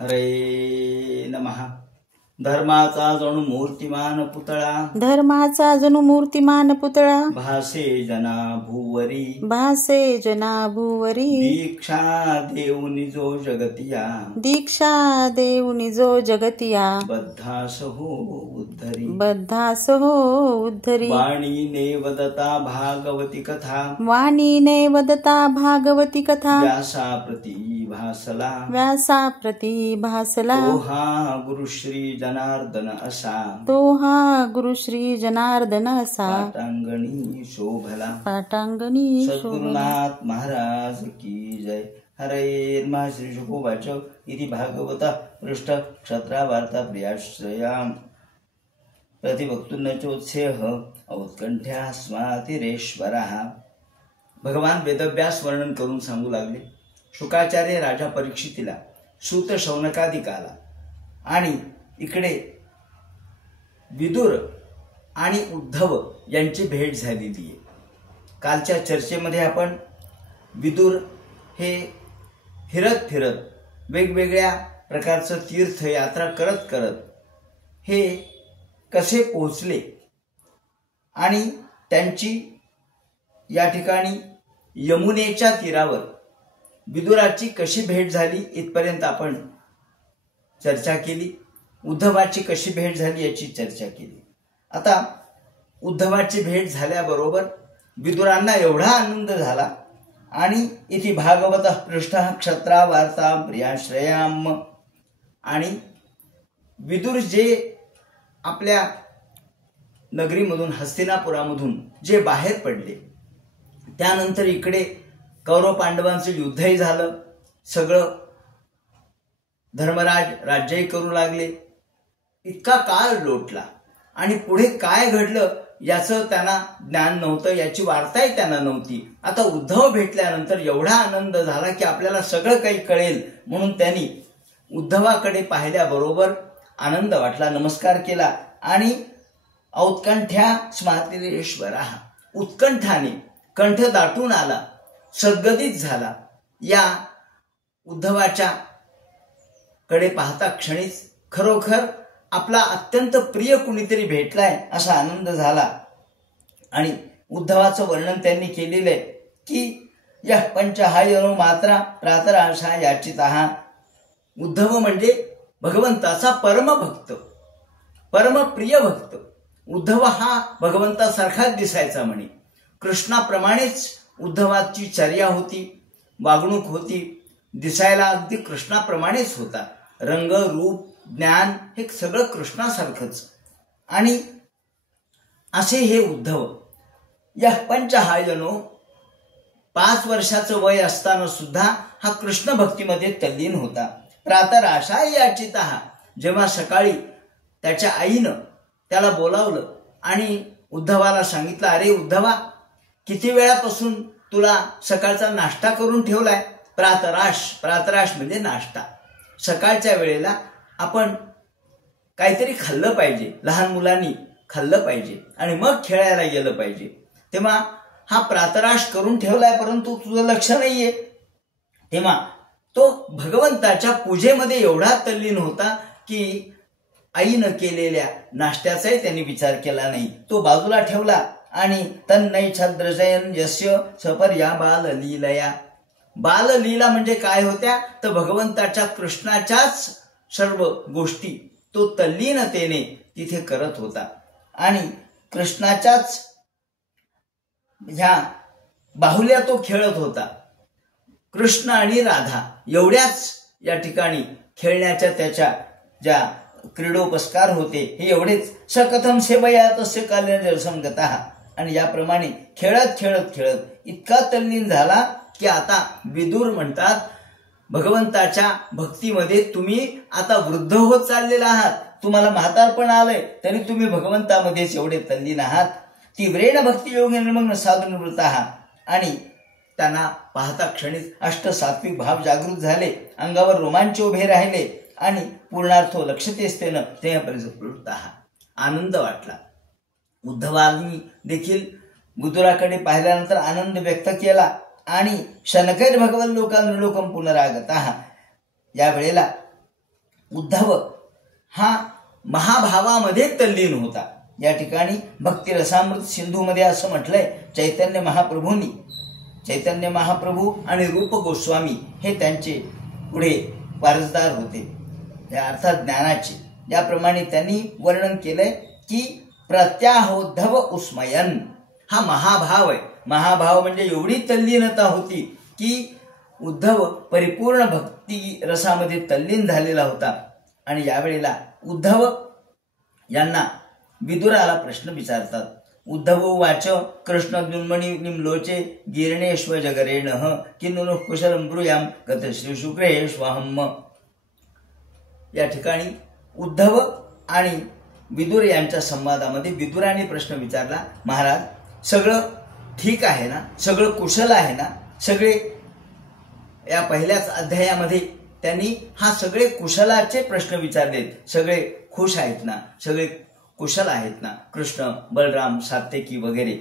हरे नमः. धर्माचा जणू मूर्तिमान पुतळा, धर्माचा जणू मूर्तिमान पुतळा, भासे जना भूवरी, भासे जना भूवरी. दीक्षा देऊनी जो जगतिया, दीक्षा देऊनी जो जगतिया, बद्धास हो उद्धरी, बद्धास हो उद्धरी. वाणीने वदता भागवती कथा, वाणीने वदता भागवती कथा, व्यासा प्रती भासला, व्यासा प्रती भासला. तो हा गुरुश्री जनार्दन असा, तो हा गुरुश्री जनार्दन असा, पाटांगणी शोभला. पाटांगणी शोभला. सद्गुरुनाथ महाराज की जय. हरे नमः. श्री शुकोवाच इति भागवत पृष्ठ क्षत्रा वार्ता प्रियाश्रया प्रतिवक्तुर्नचोत्सेह औत्कंठ्या स्मातिरेश्वरः. भगवान वेदव्यास वर्णन करून सांगू लागले. शुकाचार्य राजा परीक्षितीला, सूत शौनकादिकाला आणि इकडे विदुर आणि उद्धव यांची भेट झालेली आहे. कालच्या चर्चेमध्ये आपण विदुर हे फिरत वेगवेगळ्या प्रकारचं तीर्थयात्रा करत करत हे कसे पोहोचले आणि त्यांची या ठिकाणी यमुनेच्या तीरावर विदुराची कशी भेट झाली इथपर्यंत आपण चर्चा केली. उद्धवाची कशी भेट झाली याची चर्चा केली. आता उद्धवाची भेट झाल्याबरोबर विदुरांना एवढा आनंद झाला आणि इथे भागवत पृष्ठ क्षत्रा वार्ता प्रियाश्रयाम. आणि विदुर जे आपल्या नगरीमधून हस्तिनापुरामधून जे बाहेर पडले त्यानंतर इकडे कौरव पांडवांचं युद्धही झालं. सगळं धर्मराज राज्यही करू लागले. इतका काळ लोटला आणि पुढे काय घडलं याचं त्यांना ज्ञान नव्हतं, याची वार्ताही त्यांना नव्हती. आता उद्धव भेटल्यानंतर एवढा आनंद झाला की आपल्याला सगळं काही कळेल म्हणून त्यांनी उद्धवाकडे पाहिल्याबरोबर आनंद वाटला, नमस्कार केला आणि औत्कंठ्या स्मातिरेश्वरः, उत्कंठाने कंठ दाटून आला, सद्गदित झाला. या उद्धवाच्या कडे पाहता क्षणीच खरोखर आपला अत्यंत प्रिय कुणीतरी भेटलाय असा आनंद झाला. आणि उद्धवाचं वर्णन त्यांनी केलेलं आहे की या पंचहायनो मात्रा प्रातराशा याचिता. उद्धव म्हणजे भगवंताचा परमभक्त, परमप्रिय भक्त. उद्धव हा भगवंतासारखाच दिसायचा म्हणे. कृष्णाप्रमाणेच उद्धवाची चर्या होती, वागणूक होती, दिसायला अगदी कृष्णाप्रमाणेच होता. रंग, रूप, ज्ञान हे सगळं कृष्णासारखंच. आणि असे हे उद्धव या पंचहायनो 5 वर्षाचं वय असताना सुद्धा हा कृष्ण भक्तीमध्ये तल्लीन होता. प्रातराशा याचिता. जेव्हा सकाळी त्याच्या आईनं त्याला बोलावलं आणि उद्धवाला सांगितलं, अरे उद्धवा, किती वेळापासून तुला सकाळचा नाश्ता करून ठेवलाय. प्रातराश म्हणजे नाश्ता. सकाळच्या वेळेला आपण काहीतरी खाल्लं पाहिजे, लहान मुलांनी खाल्लं पाहिजे आणि मग खेळायला गेलं पाहिजे. तेव्हा हा प्रातराश करून ठेवलाय परंतु तुझं लक्ष नाहीये. तेव्हा तो भगवंताच्या पूजेमध्ये एवढा तल्लीन होता की आईनं केलेल्या नाश्त्याचाही त्यांनी विचार केला नाही. तो बाजूला ठेवला आणि तन्नै छद्रजयन यस्य सपर्या बाललीलया. बाललीला म्हणजे काय होत्या तर भगवंताच्या कृष्णाच्याच सर्व गोष्टी तो तल्लीनतेने तिथे करत होता आणि कृष्णाच्याच ह्या बाहुल्या तो खेळत होता. कृष्ण आणि राधा एवढ्याच या ठिकाणी खेळण्याच्या त्याच्या ज्या क्रीडोपस्कार होते हे एवढेच. सकथम सेवया तस्य कालेन संगतः. आणि याप्रमाणे खेळत खेळत खेळत इतका तल्लीन झाला की आता विदुर म्हणतात, भगवंताच्या भक्तीमध्ये तुम्ही आता वृद्ध होत चाललेला आहात, तुम्हाला म्हातारपण आलंय तरी तुम्ही भगवंतामध्येच एवढे तल्लीन आहात. तीव्रेण भक्ती योग निर्मग्न साधून वृत्त आहात. आणि त्यांना पाहता क्षणीच अष्टसात्विक भाव जागृत झाले, अंगावर रोमांच उभे राहिले आणि पूर्णार्थो लक्षतेस्तेन स्नेहपरिसप्रवृत्त आनंद वाटला. उद्धवांनी देखील विदुराकडे पाहिल्यानंतर आनंद व्यक्त केला आणि शनकैर भगवल्लोकान लोकम पुनरागतः. या वेळेला उद्धव हा महाभावामध्ये तल्लीन होता. या ठिकाणी भक्ती रसामृत सिंधूमध्ये असं म्हटलंय, चैतन्य महाप्रभू आणि रूप गोस्वामी हे त्यांचे पुढे वारसदार होते, अर्थात ज्ञानाचे. याप्रमाणे त्यांनी वर्णन केलंय की प्रत्याहोद्धव उस्मयन हा महाभाव आहे. महाभाव म्हणजे एवढी तल्लीनता होती की उद्धव परिपूर्ण भक्ती रसामध्ये तल्लीन झालेला होता. आणि यावेळेला उद्धव यांना विदुराला प्रश्न विचारतात. उद्धव वाच कृष्ण दुर्मणी निम्लोचे गिरणेश्व जगरेणः किन्नु कुशलम ब्रूयाम गत श्री शुक्रेश्वहम. या ठिकाणी उद्धव आणि विदुर यांच्या संवादामध्ये विदुराने प्रश्न विचारला, महाराज सगळं ठीक आहे ना, सगळं कुशल आहे ना, सगळे या पहिल्याच अध्यायामध्ये त्यांनी हा सगळे कुशलाचे प्रश्न विचारलेत, सगळे खुश आहेत ना, सगळे कुशल आहेत ना, कृष्ण बलराम सात्यकी वगैरे.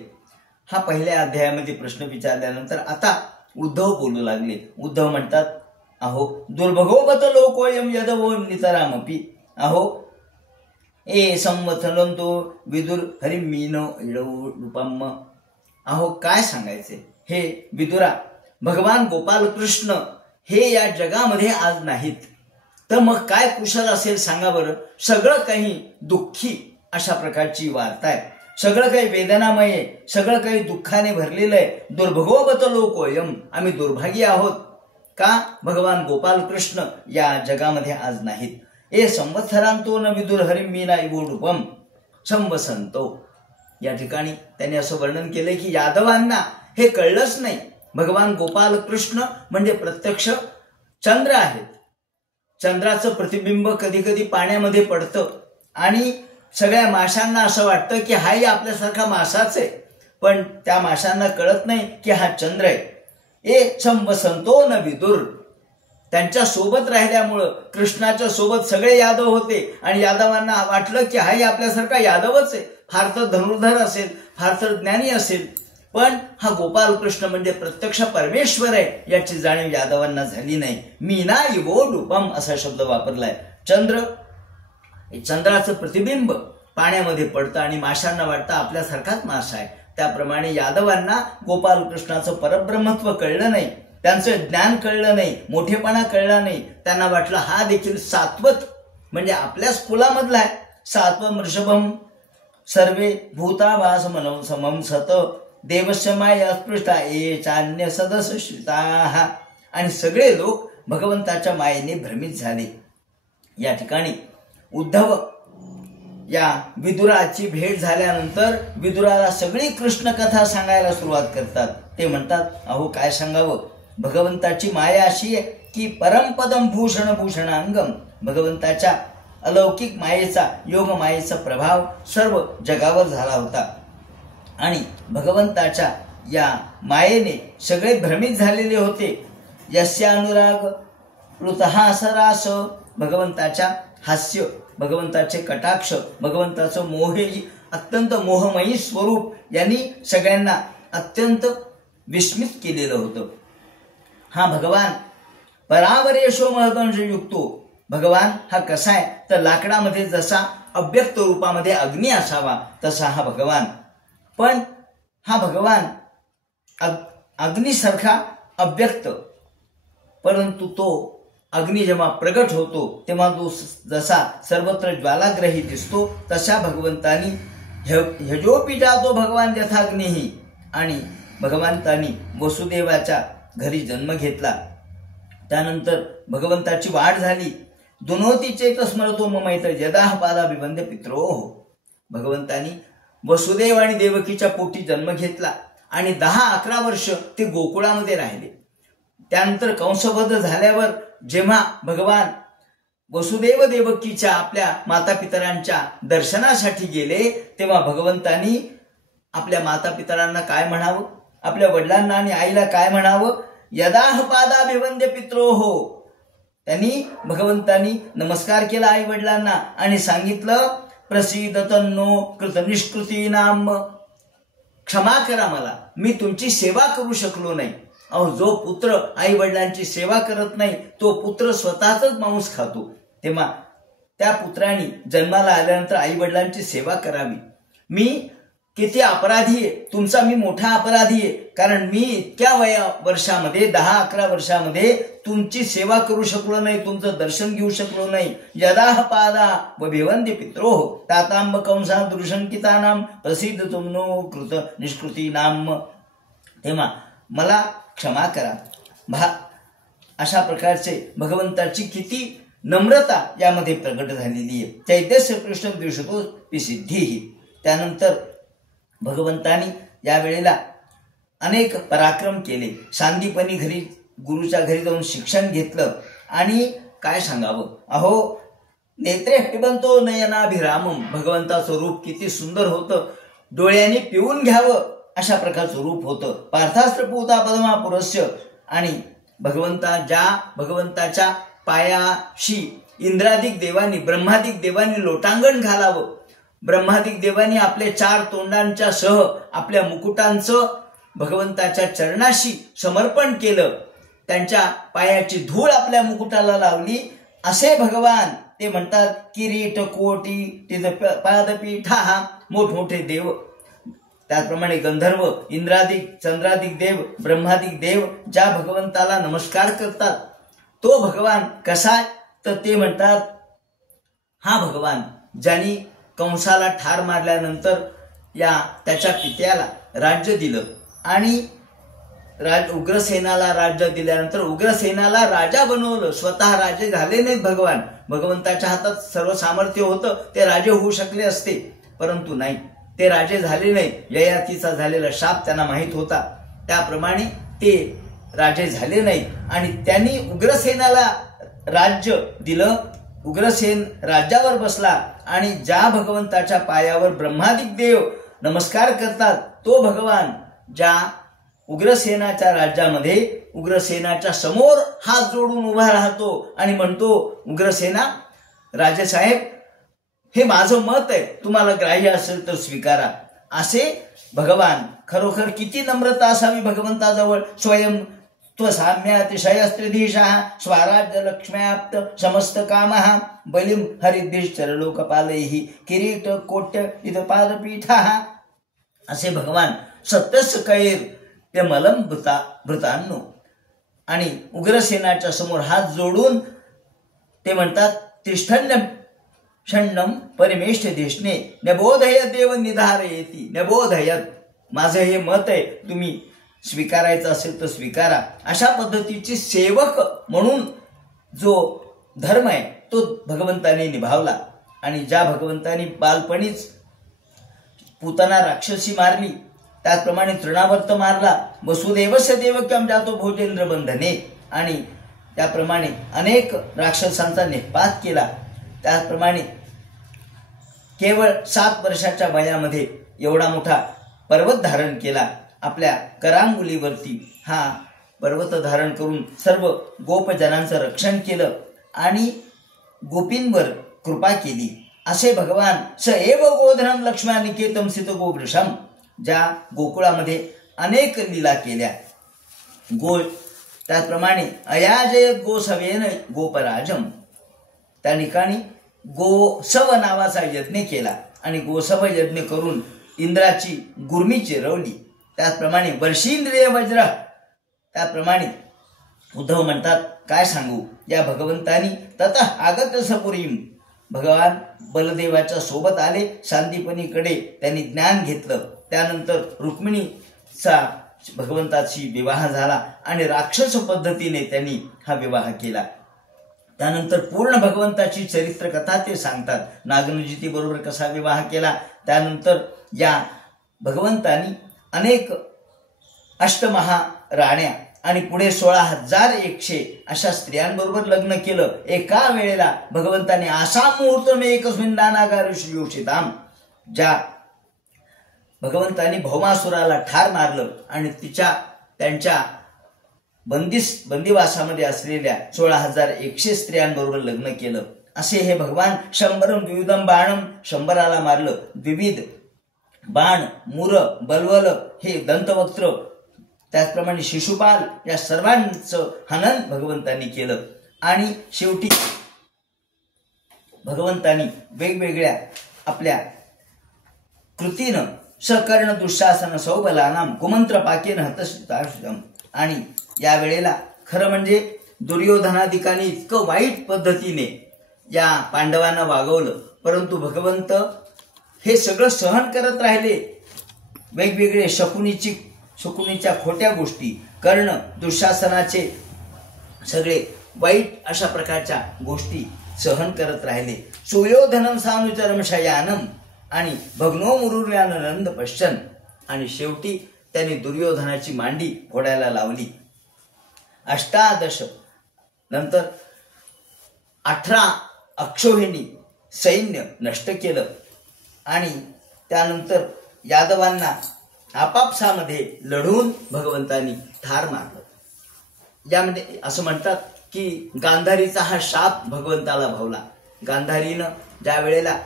हा पहिल्या अध्यायामध्ये प्रश्न विचारल्यानंतर आता उद्धव बोलू लागले. उद्धव म्हणतात, अहो दुर्भगोबत लोकोयम यदवो नितरामपी अहो ए संवत्सरंतो विदुर हरिमीनो रूपम. अहो काय सांगायचे हे विदुरा, भगवान गोपाल कृष्ण हे या जगामध्ये आज नाहीत, तर मग काय कुशल असेल सांगा बरं. सगळं काही दुःखी अशा प्रकारची वार्ता आहे, सगळं काही वेदनामय आहे, सगळं काही दुःखाने भरलेलं आहे. दुर्भगोबत लोकोयम आम्ही दुर्भागी आहोत का भगवान गोपाल कृष्ण या जगामध्ये आज नाहीत. ए संवत्सरांतो न विदुर हरिमीना इवोडुपम संवसंतो. या ठिकाणी त्यांनी असं वर्णन केलंय की यादवांना हे कळलंच नाही, भगवान गोपाल कृष्ण म्हणजे प्रत्यक्ष चंद्र आहेत. चंद्राचं प्रतिबिंब कधी कधी पाण्यामध्ये पडतं आणि सगळ्या माशांना असं वाटतं की हाही आपल्यासारखा मासाच आहे, पण त्या माशांना कळत नाही की हा चंद्र आहे. ए संवसंतो न विदुर, त्यांच्या सोबत राहिल्यामुळं कृष्णाच्या सोबत सगळे यादव होते आणि यादवांना वाटलं की हाही आपल्यासारखा यादवच आहे, फार तर धनुर्धर असेल, फार तर ज्ञानी असेल, पण हा गोपाल कृष्ण म्हणजे प्रत्यक्ष परमेश्वर आहे याची जाणीव यादवांना झाली नाही. मीना इवो रूपम असा शब्द वापरलाय. चंद्राचं प्रतिबिंब पाण्यामध्ये पडतं आणि माशांना वाटतं आपल्यासारखाच मासा आहे. त्याप्रमाणे यादवांना गोपाल कृष्णाचं परब्रह्मत्व कळलं नाही, त्यांचं ज्ञान कळलं नाही, मोठेपणा कळला नाही. त्यांना वाटलं हा देखील सात्वत म्हणजे आपल्याच कुलामधला आहे. सात्वम ऋषभम सर्वे भूतावास मनव समम सत देवस्य माया स्पृष्टा ए चान्य सदस्यता. आणि सगळे लोक भगवंताच्या मायेने भ्रमित झाले. या ठिकाणी उद्धव या विदुराची भेट झाल्यानंतर विदुराला सगळी कृष्ण कथा सांगायला सुरुवात करतात. ते म्हणतात, अहो काय सांगावं, भगवंताची माया अशी आहे की परमपदम भूषण भूषणांगम. भगवंताच्या अलौकिक मायेचा, योग मायेचा प्रभाव सर्व जगावर झाला होता आणि भगवंताच्या या मायेने सगळे भ्रमित झालेले होते. यस्यानुराग ऋतहासरास, भगवंताच्या हास्य, भगवंताचे कटाक्ष, भगवंताचं मोही अत्यंत मोहमयी स्वरूप यांनी सगळ्यांना अत्यंत विस्मित केलेलं होतं. हा भगवान परावरेशो महदंश युक्तो. भगवान हा कसा आहे तर लाकडामध्ये जसा अव्यक्त रूपामध्ये अग्नी असावा तसा हा भगवान, पण हा भगवान अग्नीसारखा अव्यक्त, परंतु तो अग्नी जेव्हा प्रगट होतो तेव्हा तो जसा सर्वत्र ज्वालाग्रही दिसतो तशा भगवंतानी ह्यजोपी जातो भगवान यथाग्नीही. आणि भगवंतानी वसुदेवाच्या घरी जन्म घेतला. त्यानंतर भगवंताची वाढ झाली. दुनोती चेत स्मरतो ममैत यदाह पादा विवंद्य पित्रो. भगवंतानी वसुदेव आणि देवकीच्या पोटी जन्म घेतला आणि 10-11 वर्ष ते गोकुळामध्ये राहिले. त्यानंतर कंसवध झाल्यावर जेव्हा भगवान वसुदेव देवकीच्या आपल्या मातापितरांच्या दर्शनासाठी गेले तेव्हा भगवंतानी आपल्या मातापितरांना काय म्हणावं, आपल्या वडिलांना आणि आईला काय म्हणावं, यदाह पादाभिवंद्य पित्रोहो. त्यांनी भगवंतानी नमस्कार केला आई वडिलांना आणि सांगितलं, प्रसीद तन्नो कृतनिष्कृती नाम, क्षमा करा मला, मी तुमची सेवा करू शकलो नाही. अहो जो पुत्र आई वडिलांची सेवा करत नाही तो पुत्र स्वतःच मांस खातो. तेव्हा त्या पुत्राने जन्माला आल्यानंतर आई वडिलांची सेवा करावी. मी किती अपराधी आहे, तुमचा मी मोठा अपराधी आहे, कारण मी इतक्या वर्षामध्ये 10-11 वर्षामध्ये तुमची सेवा करू शकलो नाही, तुमचं दर्शन घेऊ शकलो नाही. यदाह पादा व भिवंती पित्रो तातांब कंसा दुर्शंकितानाम प्रसिद्ध तुमनो कृत निष्कृती नाम. तेव्हा मला क्षमा करा. अशा प्रकारचे भगवंताची किती नम्रता यामध्ये प्रकट झालेली आहे. चैतन्य कृष्ण दिवसतो सिद्धी. त्यानंतर भगवंतानी यावेळेला अनेक पराक्रम केले. सांदीपनी घरी गुरुच्या घरी जाऊन शिक्षण घेतलं आणि काय सांगावं, अहो नेत्रे पिबंतो नयनाभिरामम. भगवंताचं रूप किती सुंदर होतं, डोळ्यांनी पिऊन घ्यावं अशा प्रकारचं रूप होतं. पार्थास्त्र पूता पद्मा पुरस्य. आणि भगवंताच्या पायाशी इंद्रादिक देवांनी ब्रह्मादिक देवांनी लोटांगण घालावं. ब्रह्मादिक देवांनी आपल्या 4 तोंडांच्या सह आपल्या मुकुटांचं भगवंताच्या चरणाशी समर्पण केलं. त्यांच्या पायाची धूळ आपल्या मुकुटाला लावली. असे भगवान ते म्हणतात किरीट कोटी पादपीठा. मोठमोठे देव, त्याचप्रमाणे गंधर्व, इंद्रादिक चंद्रादिक देव, ब्रह्मादिक देव ज्या भगवंताला नमस्कार करतात तो भगवान कसा, तर ते म्हणतात हा भगवान ज्यांनी कंसाला ठार मारल्यानंतर त्याच्या पित्याला राज्य दिलं आणि उग्रसेनाला राज्य दिल्यानंतर उग्रसेनाला राजा बनवलं. स्वतः राजे झाले नाहीत भगवान. भगवंताच्या हातात सर्व सामर्थ्य होतं, ते राजे होऊ शकले असते, परंतु नाही, ते राजे झाले नाही. ययातीचा झालेला शाप त्यांना माहीत होता, त्याप्रमाणे ते राजे झाले नाही आणि त्यांनी उग्रसेनाला राज्य दिलं. उग्रसेन राज्यावर बसला आणि ज्या भगवंताच्या पायावर ब्रह्मादिक देव नमस्कार करतात तो भगवान ज्या उग्रसेनाच्या राज्यामध्ये उग्रसेनाच्या समोर हात जोडून उभा राहतो आणि म्हणतो, उग्रसेना राजेसाहेब हे माझं मत आहे, तुम्हाला ग्राह्य असेल तर स्वीकारा. असे भगवान, खरोखर किती नम्रता असावी भगवंताजवळ. स्वयं त्वसाम्यातिशयस्त्रिधीशः स्वराज्य लक्ष्म्याप्त समस्त कामः बलिम हरिद्भिश्चरलोकपालैः किरीट कोट्य इद पादपीठः. असे भगवान सत्यस्य कैर ते मलम भृतांनो. आणि उग्रसेनाच्या समोर हात जोडून ते म्हणतात तिष्ठन्यम षण्णम परमेष्ठ देशने नबोधय देव निधारयेती. नबोधयत, माझं हे मत आहे, तुम्ही स्वीकारायचं असेल तर स्वीकारा. अशा पद्धतीची सेवक म्हणून जो धर्म आहे तो भगवंताने निभावला. आणि ज्या भगवंताने बालपणीच पूतना राक्षसी मारली, त्याचप्रमाणे तृणावर्त मारला, वसुदेवस्य देवक्यम जातो भोजेंद्र बंधने, आणि त्याप्रमाणे अनेक राक्षसांचा निपात केला. त्याचप्रमाणे केवळ 7 वर्षाच्या वयामध्ये एवढा मोठा पर्वत धारण केला. आपल्या करांगुलीवरती हा पर्वत धारण करून सर्व गोपजनांचं रक्षण केलं आणि गोपींवर कृपा केली. असे भगवान स एव गोधनम लक्ष्मणानिकेतम सित गोवृषम. ज्या गोकुळामध्ये अनेक लीला केल्या. त्याचप्रमाणे अयाजय गोसवेन गोपराजम, त्या ठिकाणी गोसव नावाचा यज्ञ केला आणि गोसव यज्ञ करून इंद्राची गुर्मी चिरवली. त्याचप्रमाणे वर्षींद्रिय वज्र. त्याप्रमाणे उद्धव म्हणतात काय सांगू, या भगवंतानी ततः आगत सपुरीम. भगवान बलदेवाच्या सोबत आले. सांदीपनीकडे त्यांनी ज्ञान घेतलं. त्यानंतर रुक्मिणीचा भगवंताशी विवाह झाला आणि राक्षस पद्धतीने त्यांनी हा विवाह केला. त्यानंतर पूर्ण भगवंताची चरित्र कथा ते सांगतात. नागनजिती बरोबर कसा विवाह केला. त्यानंतर या भगवंतानी अनेक अष्टमहाराण्या आणि पुढे 16,100 अशा स्त्रियांबरोबर लग्न केलं. एका वेळेला भगवंताने आसा मुहूर्त में एकस्मिन् नानागारेषु योषिताम. ज्या भगवंतानी भौमासुराला ठार मारलं आणि त्यांच्या बंदिवासामध्ये असलेल्या 16,100 स्त्रियांबरोबर लग्न केलं. असे हे भगवान शंभरम द्विविधम बाणम, शंभराला मारलं. द्विविध बाण, मूर, बलवल, हे दंतवक्त्र, त्याचप्रमाणे शिशुपाल, या सर्वांचं हनन भगवंतांनी केलं. आणि शेवटी भगवंतांनी वेगवेगळ्या आपल्या कृतीनं सकर्ण दुःशासन सौबलानाम कुमंत्र पाकेन हतश्रुताश्रुतम, आणि यावेळेला खरं म्हणजे दुर्योधनादिकांनी इतकं वाईट पद्धतीने या पांडवांना वागवलं, परंतु भगवंत हे सगळं सहन करत राहिले. वेगवेगळे शकुनीच्या खोट्या गोष्टी, कर्ण दुःशासनाचे सगळे वाईट अशा प्रकारच्या गोष्टी सहन करत राहिले. सुयोधनम सानुचरम शयानम आणि भग्नो मुरुर्यानंद पश्चन, आणि शेवटी त्यांनी दुर्योधनाची मांडी फोडायला लावली. 18 नंतर 18 अक्षोहिणी सैन्य नष्ट केलं आणि त्यानंतर यादवांना आपापसामध्ये लढून भगवंतांनी ठार मारलं. यामध्ये असं म्हणतात की गांधारीचा हा शाप भगवंताला भावला. गांधारीनं ज्या वेळेला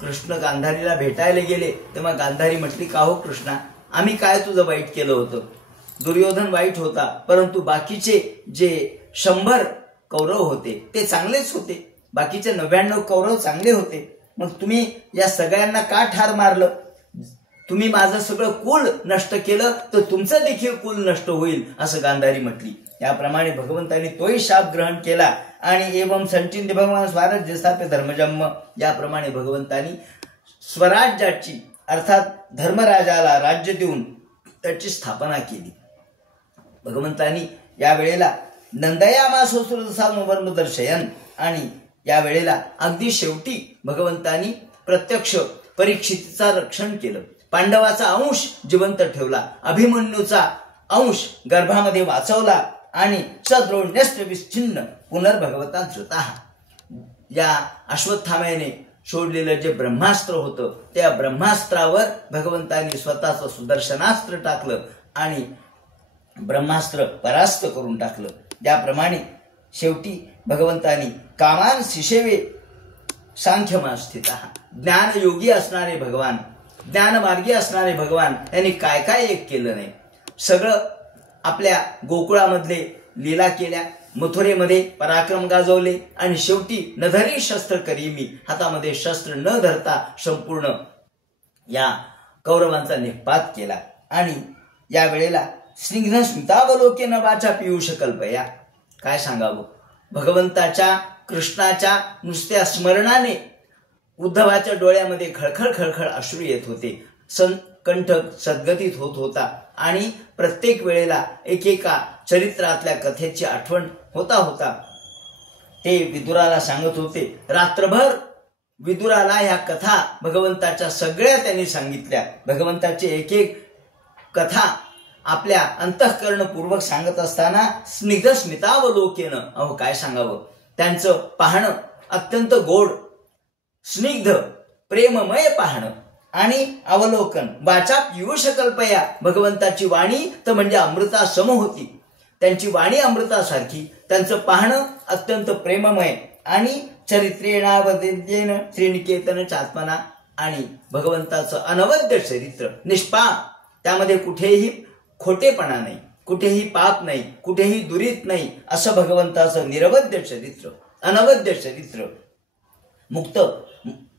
कृष्ण गांधारीला भेटायला गेले तेव्हा गांधारी म्हटली, का हो कृष्णा, आम्ही काय तुझं वाईट केलं होतं? दुर्योधन वाईट होता, परंतु बाकीचे जे 100 कौरव होते ते चांगलेच होते, बाकीचे 99 कौरव चांगले होते, मग तुम्ही या सगळ्यांना का ठार मारलं? तुम्ही माझं सगळं कुल नष्ट केलं तर तुमचं देखील कुल नष्ट होईल, असं गांधारी म्हटली. याप्रमाणे भगवंतांनी तोही शाप ग्रहण केला आणि एवं संचिंत भगवान स्वराज्य स्थापे धर्मजन्म, याप्रमाणे भगवंतांनी स्वराज्याची अर्थात धर्मराजाला राज्य देऊन त्याची स्थापना केली. भगवंतांनी यावेळेला नंदयामासोसुरसामवर्म दर्शयन, आणि यावेळेला अगदी शेवटी भगवंतांनी प्रत्यक्ष परीक्षितचा रक्षण केलं. पांडवाचा अंश जिवंत ठेवला, अभिमन्यूचा अंश गर्भामध्ये वाचवला आणि सद्रोण्यस्त्र विच्छिन्न पुनर्भगवता धृता. या अश्वत्थाम्याने सोडलेलं जे ब्रह्मास्त्र होतं त्या ब्रह्मास्त्रावर भगवंतांनी स्वतःचं सुदर्शनास्त्र टाकलं आणि ब्रह्मास्त्र परास्त करून टाकलं. त्याप्रमाणे शेवटी भगवंतांनी कामान शिशेवे सांख्यमा स्थिता, ज्ञानयोगी असणारे भगवान, ज्ञानमार्गी असणारे भगवान यांनी काय काय एक केलं नाही. सगळं आपल्या गोकुळामधले लीला केल्या, मथुरेमध्ये पराक्रम गाजवले आणि शेवटी नधरी शस्त्र करी मी, हातामध्ये शस्त्र न धरता संपूर्ण या कौरवांचा निपात केला. आणि या वेळेला स्निग्ध स्मितावलोकेन वाचा पियुष कल्पया, काय सांगावं, भगवंताच्या कृष्णाच्या नुसत्या स्मरणाने उद्धवाच्या डोळ्यामध्ये खळखळ खळखळ अश्रू येत होते, कंठ सद्गतीत होत होता आणि प्रत्येक वेळेला एकेका चरित्रातल्या कथेची आठवण होता होता ते विदुराला सांगत होते. रात्रभर विदुराला ह्या कथा भगवंताच्या सगळ्या त्यांनी सांगितल्या. भगवंताची एक एक कथा आपल्या अंतःकरणपूर्वक सांगत असताना स्निग्ध स्मितावलोकेनं, अहो काय सांगावं, त्यांचं पाहणं अत्यंत गोड, स्निग्ध प्रेममय पाहणं आणि अवलोकन, वाचा पियुष कल्पया, भगवंताची वाणी तर म्हणजे अमृता सम होती, त्यांची वाणी अमृतासारखी, त्यांचं पाहणं अत्यंत प्रेममय आणि चरित्रेणावदेन श्रीनिकेतन चात्मना, आणि भगवंताचं अनवद्य चरित्र निष्पाप, त्यामध्ये कुठेही खोटेपणा नाही, कुठेही पाप नाही, कुठेही दुरीत नाही, असं भगवंताचं निरवद्य चरित्र, अनवद्य चरित्र, मुक्त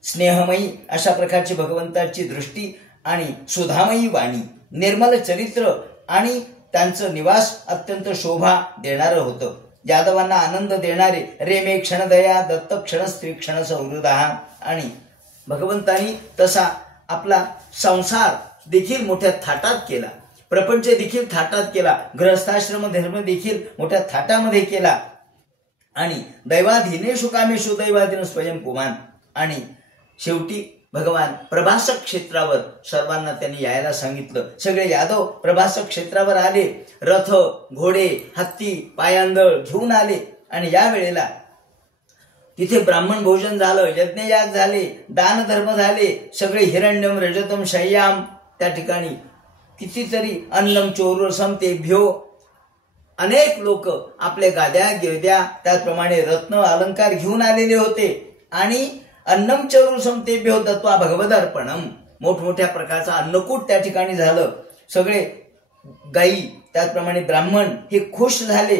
स्नेहमयी अशा प्रकारची भगवंताची दृष्टी आणि सुधामयी वाणी, निर्मल चरित्र आणि त्यांचं निवास अत्यंत शोभा देणारं होतं. यादवांना आनंद देणारे रेमे क्षणदया दत्त क्षण स्त्री क्षण संहृदा, आणि भगवंतांनी तसा आपला संसार देखील मोठ्या थाटात केला, प्रपंच देखील थाटात केला, गृहस्थाश्रम धर्म देखील मोठ्या थाटामध्ये केला, आणि दैवाधीनेषु कामेषु दैवाधीन स्वयं पुमान, आणि शेवटी भगवान प्रभासक क्षेत्रावर सर्वांना त्यांनी यायला सांगितलं. सगळे यादव प्रभासक क्षेत्रावर आले, रथ घोडे हत्ती पायांदळ घेऊन आले, आणि या वेळेला तिथे ब्राह्मण भोजन झालं, यज्ञयाग झाले, दान धर्म झाले, सगळे हिरण्यम रजतम शय्याम, त्या ठिकाणी कितीतरी अन्नम चोरसम तेभ्यो, अनेक लोक आपले गाद्या गिरद्या त्याचप्रमाणे रत्न अलंकार घेऊन आलेले होते, आणि अन्नम चरुसम तेभ्यो दत्वा भगवदर्पणम, मोठमोठ्या प्रकारचं अन्नकूट त्या ठिकाणी झालं. सगळे गायी त्याचप्रमाणे ब्राह्मण हे खुश झाले,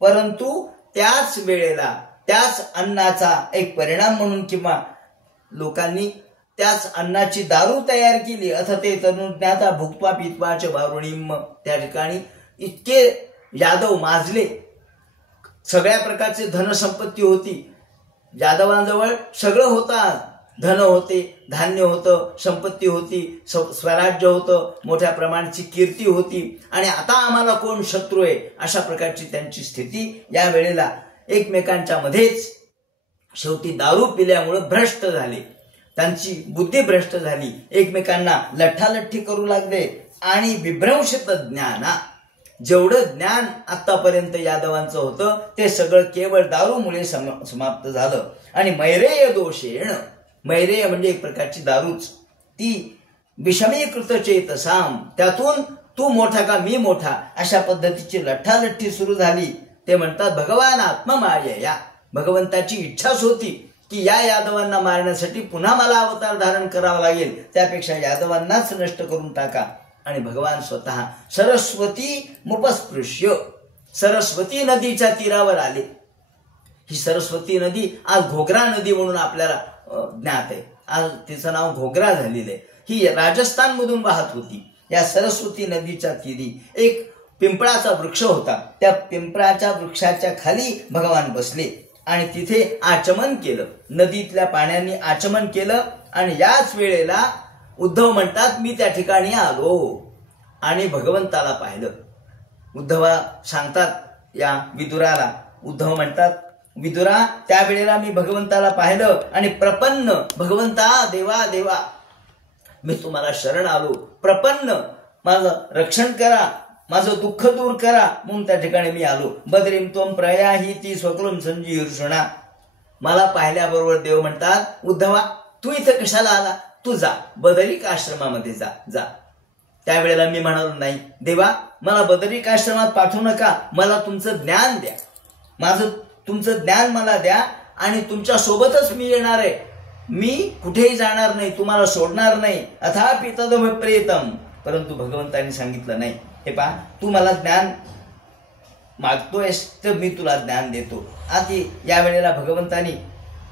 परंतु त्याच वेळेला त्याच अन्नाचा एक परिणाम म्हणून किंवा लोकांनी त्याच अन्नाची दारू तयार केली. अथ ते तरुज्ञाता भुक्त्वा पित्वाच वारुणीम. त्या ठिकाणी इतके यादव माजले. सगळ्या प्रकारचे धनसंपत्ती होती. यादवांजवळ सगळं होतं. धन होते, धान्य होतं, संपत्ती होती, स्वराज्य होतं, मोठ्या प्रमाणाची कीर्ती होती. आणि आता आम्हाला कोण शत्रू आहे अशा प्रकारची त्यांची स्थिती. या वेळेला एकमेकांच्या मध्येच शेवटी दारू पिल्यामुळे भ्रष्ट झाले. त्यांची बुद्धी भ्रष्ट झाली. एकमेकांना लठ्ठालठ्ठी करू लागले. आणि विभ्रंशित ज्ञाना, जेवढं ज्ञान आतापर्यंत यादवांचं होतं ते सगळं केवळ दारूमुळे समाप्त झालं. आणि मैरेय दोषेण, मैरेय म्हणजे एक प्रकारची दारूच, ती विषमीकृत चेतसाम, त्यातून तू मोठा का मी मोठा अशा पद्धतीची लठ्ठालठ्ठी सुरू झाली. ते म्हणतात भगवान आत्ममायया, भगवंताची इच्छाच होती की या यादवांना मारण्यासाठी पुन्हा मला अवतार धारण करावा लागेल, त्यापेक्षा यादवांनाच नष्ट करून टाका. आणि भगवान स्वतः सरस्वती मुपस्पृश्य, सरस्वती नदीच्या तीरावर आले. ही सरस्वती नदी आज घोगरा नदी म्हणून आपल्याला ज्ञात आहे. आज तिचं नाव घोगरा झालेलं आहे. ही राजस्थान मधून वाहत होती. या सरस्वती नदीच्या तीरी एक पिंपळाचा वृक्ष होता. त्या पिंपळाच्या वृक्षाच्या खाली भगवान बसले आणि तिथे आचमन केलं. नदीतल्या पाण्याने आचमन केलं. आणि याच वेळेला उद्धव म्हणतात मी त्या ठिकाणी आलो आणि भगवंताला पाहिलं. उद्धवा सांगतात या विदुराला, उद्धव म्हणतात विदुरा त्यावेळेला मी भगवंताला पाहिलं आणि प्रपन्न, भगवंता देवा देवा मी तुम्हाला शरण आलो, प्रपन्न माझं रक्षण करा, माझं दुःख दूर करा म्हणून त्या ठिकाणी मी आलो. बद्रीम त्वं प्रयाही ती स्वकृम संजीर्षणा. मला पाहिल्याबरोबर देव म्हणतात उद्धवा तू इथं कशाला आला, तू जा बदरिक आश्रमामध्ये जा जा. त्यावेळेला मी म्हणालो नाही देवा मला बदरिक आश्रमात पाठवू नका, मला तुमचं ज्ञान द्या, माझं तुमचं ज्ञान मला द्या आणि तुमच्या सोबतच मी येणार आहे, मी कुठेही जाणार नाही, तुम्हाला सोडणार नाही. अथापि तदभिप्रेतम. परंतु भगवंतांनी सांगितलं नाही, हे पहा तू मला ज्ञान मागतोयस तर मी तुला ज्ञान देतो. आधी या वेळेला भगवंतांनी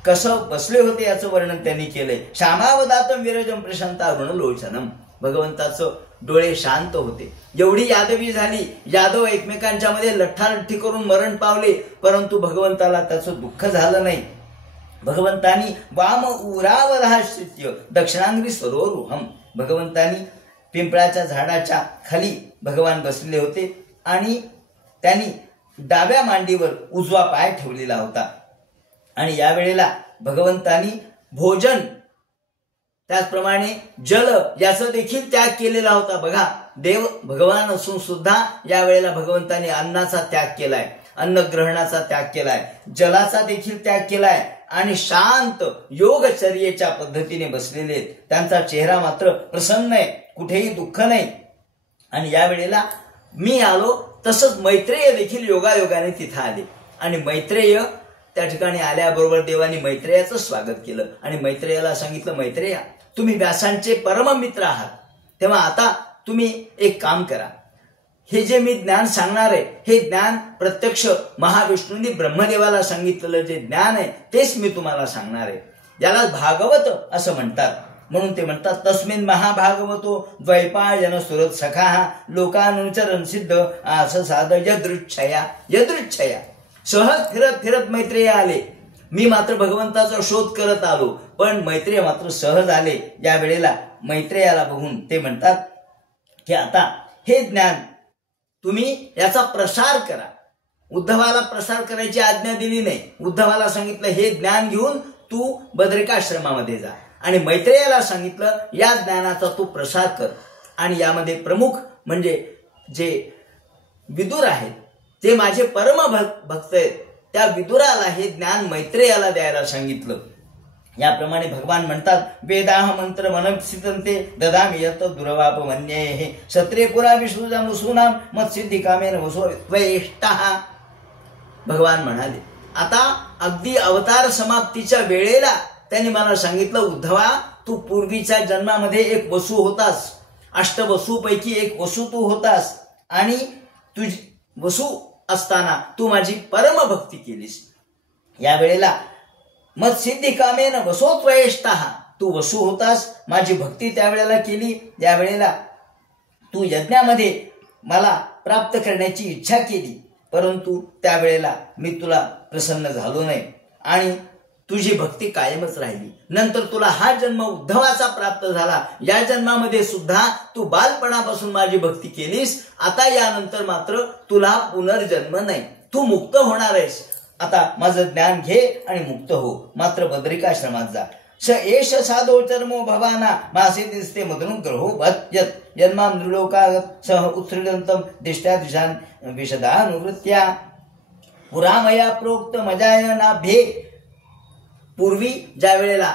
कसं बसले होते याचं वर्णन त्यांनी केलंय. श्यामावदातम विरजम प्रशांत अरुण लोचनम. भगवंताचं डोळे शांत होते. एवढी यादवी झाली, यादव एकमेकांच्या मध्ये लठ्ठालठ्ठी करून मरण पावले, परंतु भगवंताला त्याचं दुःख झालं नाही. भगवंतानी वाम उरावराश्रित्य दक्षिणांग्री सरोरुहम. भगवंतानी पिंपळाच्या झाडाच्या खाली भगवान बसलेले होते आणि त्यांनी डाव्या मांडीवर उजवा पाय ठेवलेला होता. आणि यावेळेला भगवंतानी भोजन त्याचप्रमाणे जल याचा देखील त्याग केलेला होता. बघा देव भगवान असून सुद्धा यावेळेला भगवंतानी अन्नाचा त्याग केलाय, अन्न ग्रहणाचा त्याग केलाय, जलाचा देखील त्याग केलाय आणि शांत योगचर्येच्या पद्धतीने बसलेले आहेत. त्यांचा चेहरा मात्र प्रसन्न आहे, कुठेही दुःख नाही. आणि यावेळेला मी आलो तसंच मैत्रेय देखील योगायोगाने तिथं आले. आणि मैत्रेय त्या ठिकाणी आल्याबरोबर देवानी मैत्रेयाचं स्वागत केलं आणि मैत्रेयाला सांगितलं मैत्रेया तुम्ही व्यासांचे परममित्र आहात, तेव्हा आता तुम्ही एक काम करा, हे जे मी ज्ञान सांगणार आहे हे ज्ञान प्रत्यक्ष महाविष्णूंनी ब्रह्मदेवाला सांगितलेलं जे ज्ञान आहे तेच मी तुम्हाला सांगणार आहे. याला भागवत असं म्हणतात. म्हणून ते म्हणतात तस्मिन महाभागवतो द्वैपायन सुरत सखा लोकानुचरण सिद्ध असं साध यदृच्छया. यदृच्छया सहज फिरत फिरत मैत्रेय आले. मी मात्र भगवंताचा शोध करत आलो, पण मैत्रेय मात्र सहज आले. या वेळेला मैत्रेयाला बघून ते म्हणतात की आता हे ज्ञान तुम्ही याचा प्रसार करा. उद्धवाला प्रसार करायची आज्ञा दिली नाही. उद्धवाला सांगितलं हे ज्ञान घेऊन तू बद्रिकाश्रमामध्ये जा आणि मैत्रेयाला सांगितलं या ज्ञानाचा तू प्रसार कर. आणि यामध्ये प्रमुख म्हणजे जे विदुर आहेत ते माझे परम भक्त आहेत, त्या विदुराला हे ज्ञान मैत्रेयाला द्यायला सांगितलं. याप्रमाणे भगवान म्हणतात वेदाह मंत्र मनसितंते ददामि यत दुर्वापमन्ये सत्रे पुरा विष्णुजा मुसूनाम मत्सिद्धी कामेन वसो त्वयेष्टः. भगवान म्हणाले आता अगदी अवतार समाप्तीच्या वेळेला त्यांनी मला सांगितलं उद्धवा तू पूर्वीच्या जन्मामध्ये एक वसू होतास, अष्टवसूपैकी एक वसू तू होतास आणि तुझी वसू असताना तू माझी परम भक्ती केलीस. या वेळेला मत सिद्धी कामेन वसोत्वयेष्टः, तू वसू होतास, माझी भक्ती त्यावेळेला केली, त्यावेळेला तू यज्ञामध्ये मला प्राप्त करण्याची इच्छा केली, परंतु त्यावेळेला मी तुला प्रसन्न झालो नाही आणि तुझी भक्ती कायमच राहिली. नंतर तुला हा जन्म उद्धवाचा प्राप्त झाला, या जन्मामध्ये सुद्धा तू बालपणापासून माझी भक्ती केलीस, आता यानंतर मात्र तुला पुनर्जन्म नाही, तू मुक्त होणार आहेस. आता माझं ज्ञान घे आणि मुक्त हो, मात्र बद्रिकाश्रमात जा. स एष साधो चर्मो भवाना मासे दिसते मधुन ग्रहो भत्यत जन्माम नृलोकागत सह उत्सृजंतम दिष्ट्या दिशान विशदानुवृत्त्या पुरामया प्रोक्त मजाय नाभे. पूर्वी ज्या वेळेला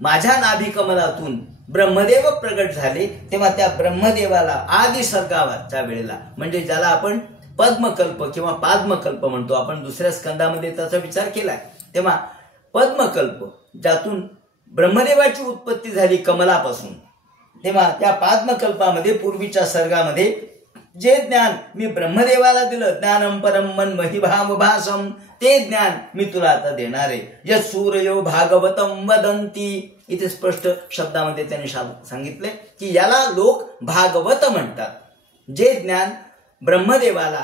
माझ्या नाभी कमलातून ब्रह्मदेव प्रगट झाले, तेव्हा त्या ब्रह्मदेवाला आदि सर्गावाच्या वेळेला, म्हणजे ज्याला आपण पद्मकल्प किंवा पाद्मकल्प म्हणतो, आपण दुसऱ्या स्कंदामध्ये त्याचा विचार केलाय, तेव्हा पद्मकल्प ज्यातून ब्रह्मदेवाची उत्पत्ती झाली कमलापासून, तेव्हा त्या पाद्मकल्पामध्ये पूर्वीच्या सर्गामध्ये जे ज्ञान मी ब्रह्मदेवाला दिलं, ज्ञानम परम मन महिभाव भासम, ते ज्ञान मी तुला आता देणार आहे. यत् सूर्यो भागवतम वदंती, इथे स्पष्ट शब्दामध्ये त्यांनी सांगितले की याला लोक भागवत म्हणतात. जे ज्ञान ब्रह्मदेवाला